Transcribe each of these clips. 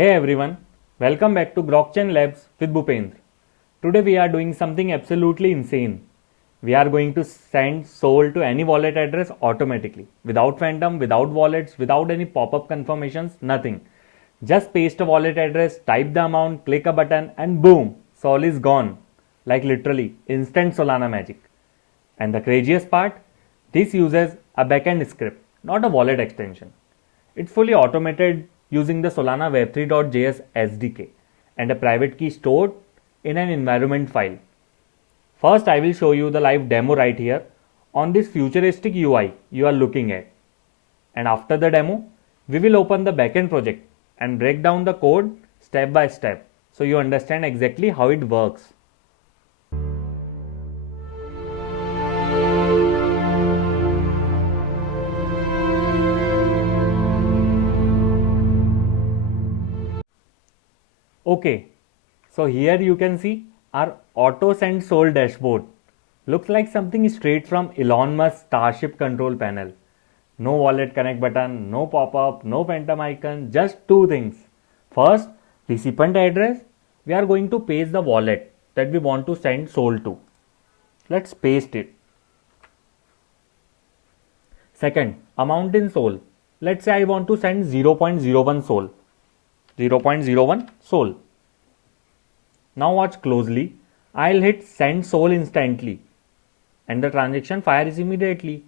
Hey everyone, welcome back to GrokChain Labs with Bhupendra. Today we are doing something absolutely insane. We are going to send SOL to any wallet address automatically, without phantom, without wallets, without any pop-up confirmations, nothing. Just paste a wallet address, type the amount, click a button and boom, SOL is gone. Like literally, instant Solana magic. And the craziest part, this uses a backend script, not a wallet extension. It's fully automated using the Solana Web3.js SDK and a private key stored in an environment file. First, I will show you the live demo right here on this futuristic UI you are looking at. And after the demo, we will open the backend project and break down the code step by step so you understand exactly how it works. Okay, so here you can see our auto send SOL dashboard. Looks like something straight from Elon Musk's Starship control panel. No wallet connect button, no pop-up, no phantom icon, just two things. First, recipient address. We are going to paste the wallet that we want to send SOL to. Let's paste it. Second, amount in SOL. Let's say I want to send 0.01 SOL. 0.01 SOL. Now watch closely. I'll hit send SOL instantly and the transaction fires immediately.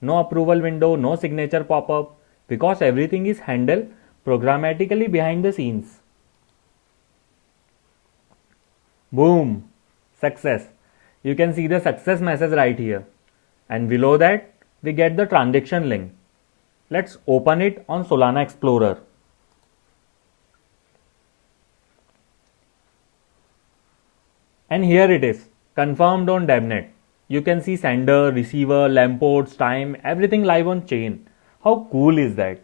No approval window, no signature pop-up because everything is handled programmatically behind the scenes. Boom! Success. You can see the success message right here. And below that, we get the transaction link. Let's open it on Solana Explorer. And here it is, confirmed on Devnet. You can see sender, receiver, lampports, time, everything live on chain. How cool is that?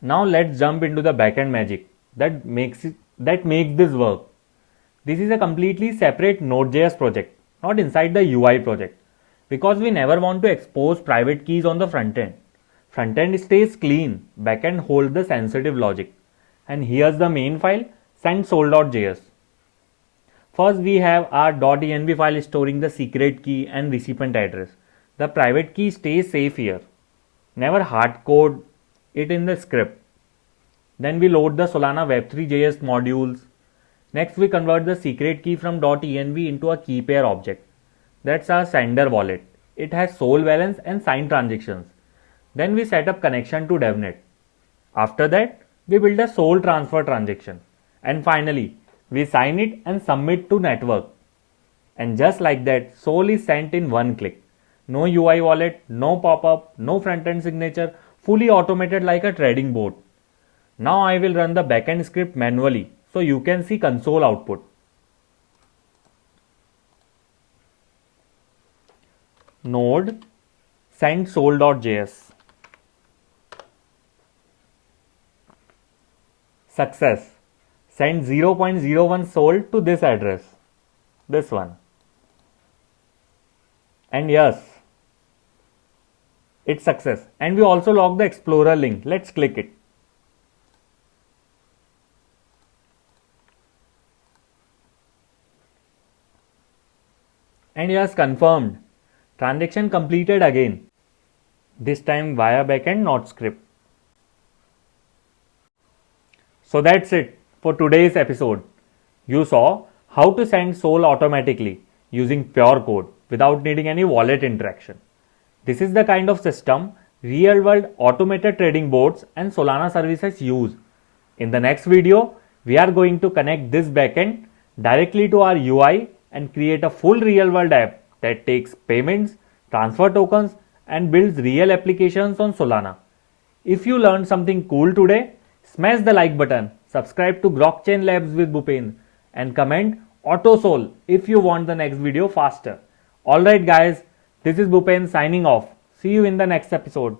Now let's jump into the backend magic that makes this work. This is a completely separate Node.js project, not inside the UI project, because we never want to expose private keys on the front end. Front end stays clean, backend holds the sensitive logic. And here's the main file. Send sol.js. First, we have our .env file storing the secret key and recipient address. The private key stays safe here. Never hardcode it in the script. Then we load the Solana Web3.js modules. Next, we convert the secret key from .env into a key pair object. That's our sender wallet. It has SOL balance and signed transactions. Then we set up connection to Devnet. After that, we build a SOL transfer transaction. And finally, we sign it and submit to network. And just like that, SOL is sent in one click. No UI wallet, no pop-up, no front-end signature, fully automated like a trading board. Now I will run the backend script manually so you can see console output. Node send sol.js. Success. Send 0.01 SOL to this address, this one. And yes, it's success. And we also log the Explorer link. Let's click it. And yes, confirmed. Transaction completed again. This time via backend, not script. So that's it for today's episode. You saw how to send SOL automatically using pure code without needing any wallet interaction. This is the kind of system real-world automated trading boards and Solana services use. In the next video, we are going to connect this backend directly to our UI and create a full real-world app that takes payments, transfer tokens, and builds real applications on Solana. If you learned something cool today, smash the like button, subscribe to GrokChain Labs with Bhupendra, and comment Auto Sol if you want the next video faster. Alright guys, this is Bhupendra signing off. See you in the next episode.